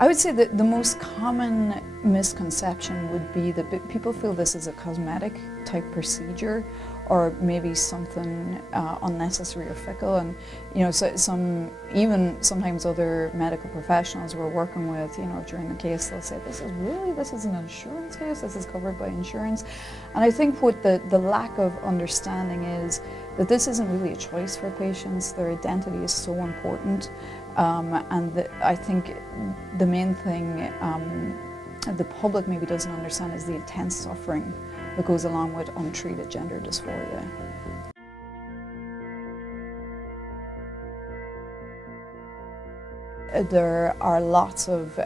I would say that the most common misconception would be that people feel this is a cosmetic type procedure, or maybe something unnecessary or fickle. And so sometimes other medical professionals we're working with, during the case, they'll say, this is an insurance case, this is covered by insurance. And I think what the lack of understanding is that this isn't really a choice for patients. Their identity is so important. And I think the main thing the public maybe doesn't understand is the intense suffering that goes along with untreated gender dysphoria. There are lots of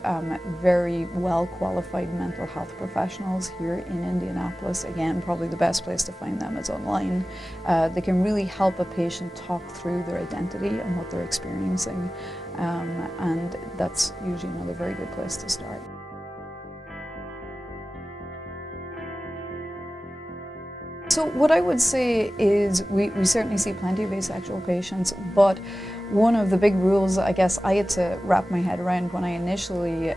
very well-qualified mental health professionals here in Indianapolis. Again, probably the best place to find them is online. They can really help a patient talk through their identity and what they're experiencing, and that's usually another very good place to start. So what I would say is we certainly see plenty of asexual patients, but one of the big rules I guess I had to wrap my head around when I initially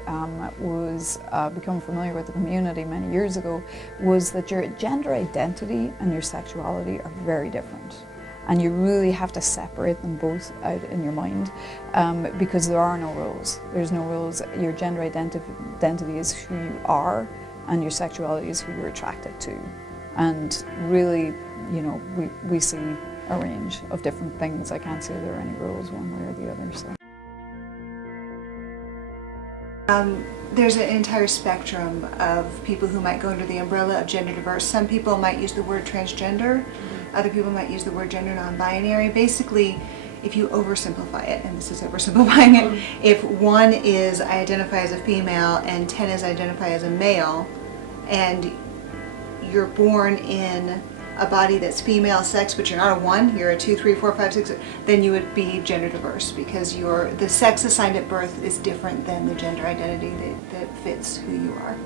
become familiar with the community many years ago was that your gender identity and your sexuality are very different. And you really have to separate them both out in your mind, because there are no rules. There's no rules. Your gender identity is who you are, and your sexuality is who you're attracted to. And really, we see a range of different things. I can't say there are any rules one way or the other. So. There's an entire spectrum of people who might go under the umbrella of gender diverse. Some people might use the word transgender. Other people might use the word gender non-binary. Basically, if you oversimplify it, and this is oversimplifying it, if one is I identify as a female and 10 is identify as a male, and you're born in a body that's female sex, but you're not a 1, you're a 2, 3, 4, 5, 6, then you would be gender diverse, because the sex assigned at birth is different than the gender identity that fits who you are.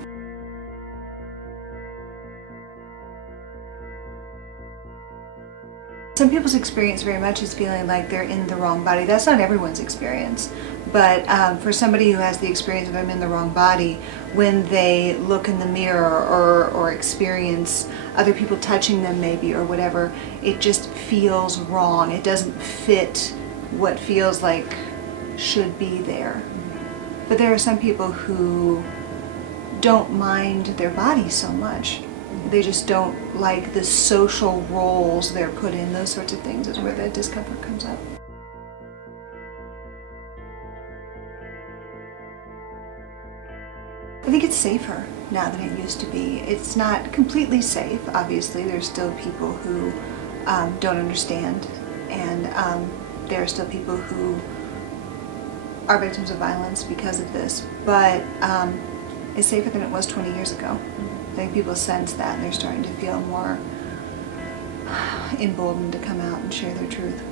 Some people's experience very much is feeling like they're in the wrong body. That's not everyone's experience, but for somebody who has the experience of I'm in the wrong body, when they look in the mirror or experience other people touching them maybe or whatever, it just feels wrong. It doesn't fit what feels like should be there. But there are some people who don't mind their body so much. They just don't like the social roles they're put in. Those sorts of things is where the discomfort comes up. I think it's safer now than it used to be. It's not completely safe, obviously. There's still people who don't understand, and there are still people who are victims of violence because of this, but it's safer than it was 20 years ago. I think people sense that, and they're starting to feel more emboldened to come out and share their truth.